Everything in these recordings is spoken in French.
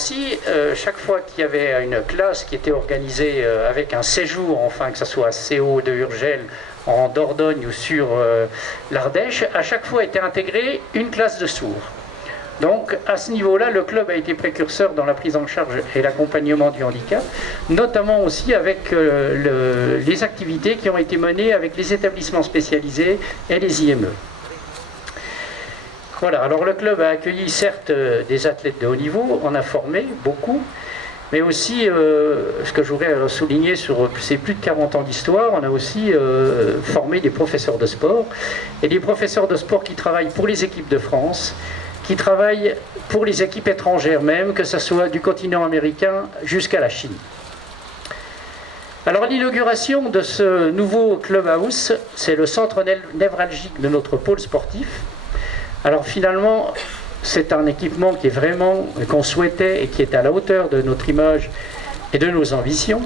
temps-ci, chaque fois qu'il y avait une classe qui était organisée avec un séjour, enfin que ce soit à CO de Urgel, en Dordogne ou sur l'Ardèche, à chaque fois était intégrée une classe de sourds. Donc à ce niveau-là, le club a été précurseur dans la prise en charge et l'accompagnement du handicap, notamment aussi avec les activités qui ont été menées avec les établissements spécialisés et les IME. Voilà, alors le club a accueilli certes des athlètes de haut niveau, on a formé beaucoup, mais aussi, ce que je voudrais souligner sur ces plus de 40 ans d'histoire, on a aussi formé des professeurs de sport, et des professeurs de sport qui travaillent pour les équipes de France, qui travaillent pour les équipes étrangères même, que ce soit du continent américain jusqu'à la Chine. Alors l'inauguration de ce nouveau clubhouse, c'est le centre névralgique de notre pôle sportif. Alors finalement, c'est un équipement qui est vraiment, qu'on souhaitait et qui est à la hauteur de notre image et de nos ambitions.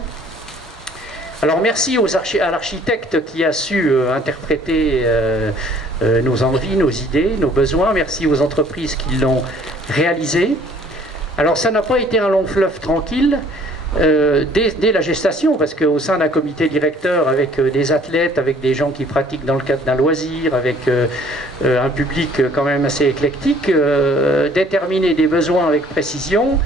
Alors merci à l'architecte qui a su interpréter nos envies, nos idées, nos besoins. Merci aux entreprises qui l'ont réalisé. Alors ça n'a pas été un long fleuve tranquille. Dès la gestation, parce qu'au sein d'un comité directeur avec des athlètes, avec des gens qui pratiquent dans le cadre d'un loisir, avec un public quand même assez éclectique, déterminer des besoins avec précision,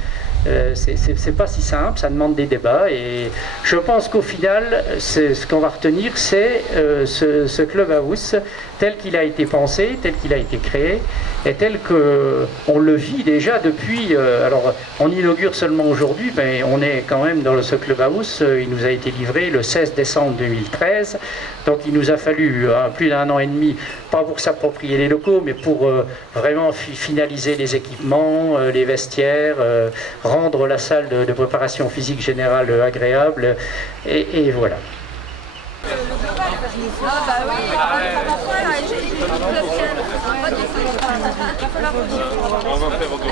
c'est pas si simple, ça demande des débats, et je pense qu'au final, ce qu'on va retenir, c'est ce clubhouse tel qu'il a été pensé, tel qu'il a été créé, et tel qu'on le vit déjà depuis. Alors, on inaugure seulement aujourd'hui, mais on est quand même dans ce clubhouse. Il nous a été livré le 16 décembre 2013, donc il nous a fallu plus d'1 an et demi, pas pour s'approprier les locaux, mais pour vraiment finaliser les équipements, les vestiaires, rendre la salle de préparation physique générale agréable, et voilà. Ah bah oui, on va faire autre.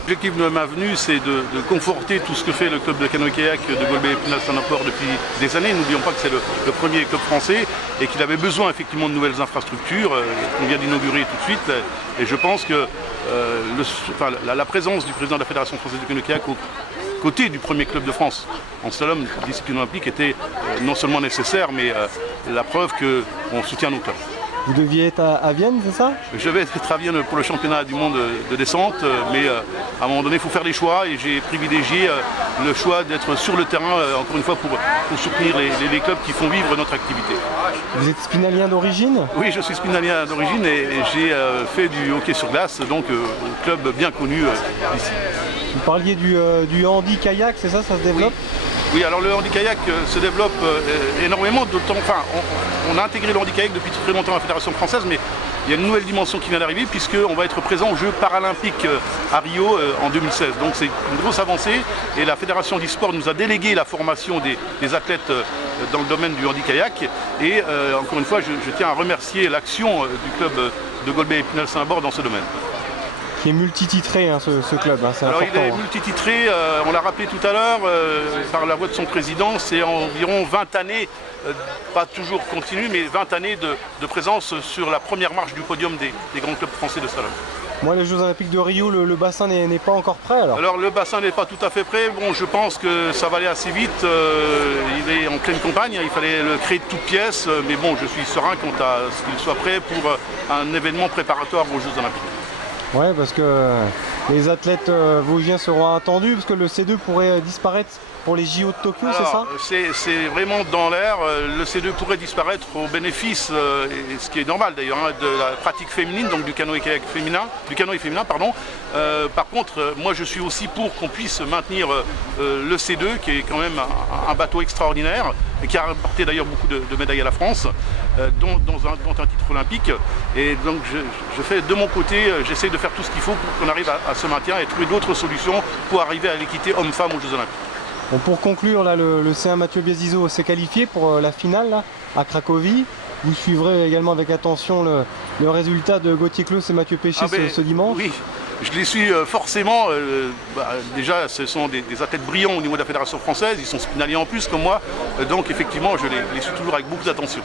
L'objectif de ma venue, c'est de conforter tout ce que fait le club de canoë-kayak de Golbey-Épinal-Saint-Naport depuis des années. N'oublions pas que c'est le premier club français et qu'il avait besoin effectivement de nouvelles infrastructures qu'on vient d'inaugurer tout de suite. Et je pense que la présence du président de la Fédération française de canoë-kayak aux côtés du premier club de France en slalom, discipline olympique, était non seulement nécessaire, mais la preuve qu'on soutient nos clubs. Vous deviez être à Vienne, c'est ça? Je vais être à Vienne pour le championnat du monde de descente, mais à un moment donné, il faut faire des choix, et j'ai privilégié le choix d'être sur le terrain, encore une fois, pour soutenir les clubs qui font vivre notre activité. Vous êtes spinalien d'origine? Oui, je suis spinalien d'origine et j'ai fait du hockey sur glace, donc au club bien connu ici. Vous parliez du handi-kayak, c'est ça? Ça se développe? Oui, alors le handi-kayak se développe énormément, d'autant, on a intégré le handi-kayak depuis très longtemps à la Fédération française, mais il y a une nouvelle dimension qui vient d'arriver puisqu'on va être présent aux Jeux paralympiques à Rio en 2016. Donc c'est une grosse avancée et la Fédération d'e-sport nous a délégué la formation des athlètes dans le domaine du handi-kayak. Et encore une fois, je tiens à remercier l'action du club de Golbey-Épinal-Saint-Naport dans ce domaine. Qui est multititré, hein, ce club, hein, c'est important. Alors il est multititré, on l'a rappelé tout à l'heure, par la voix de son président, c'est environ 20 années, pas toujours continue, mais 20 années de présence sur la première marche du podium des grands clubs français de slalom. Moi, les Jeux Olympiques de Rio, le bassin n'est pas encore prêt alors? Alors le bassin n'est pas tout à fait prêt, bon je pense que ça va aller assez vite, il est en pleine campagne, il fallait le créer de toutes pièces, mais bon je suis serein quant à ce qu'il soit prêt pour un événement préparatoire aux Jeux Olympiques. Ouais, parce que les athlètes vosgiens seront attendus, parce que le C2 pourrait disparaître pour les JO de Tokyo, c'est ça? C'est vraiment dans l'air. Le C2 pourrait disparaître au bénéfice, et ce qui est normal d'ailleurs, hein, de la pratique féminine, donc du canoë-kayak féminin, pardon. Par contre, moi je suis aussi pour qu'on puisse maintenir le C2, qui est quand même un bateau extraordinaire, et qui a rapporté d'ailleurs beaucoup de médailles à la France, dont un titre olympique. Et donc je fais de mon côté, j'essaie de faire tout ce qu'il faut pour qu'on arrive à ce maintien et trouver d'autres solutions pour arriver à l'équité homme-femme aux Jeux Olympiques. Bon, pour conclure, là, le C1 Mathieu Biasizo s'est qualifié pour la finale là, à Cracovie. Vous suivrez également avec attention le résultat de Gauthier Clos et Mathieu Péché ce dimanche. Oui, je les suis forcément. Déjà, ce sont des athlètes brillants au niveau de la Fédération française. Ils sont spinaliens en plus comme moi. Donc effectivement, je les suis toujours avec beaucoup d'attention.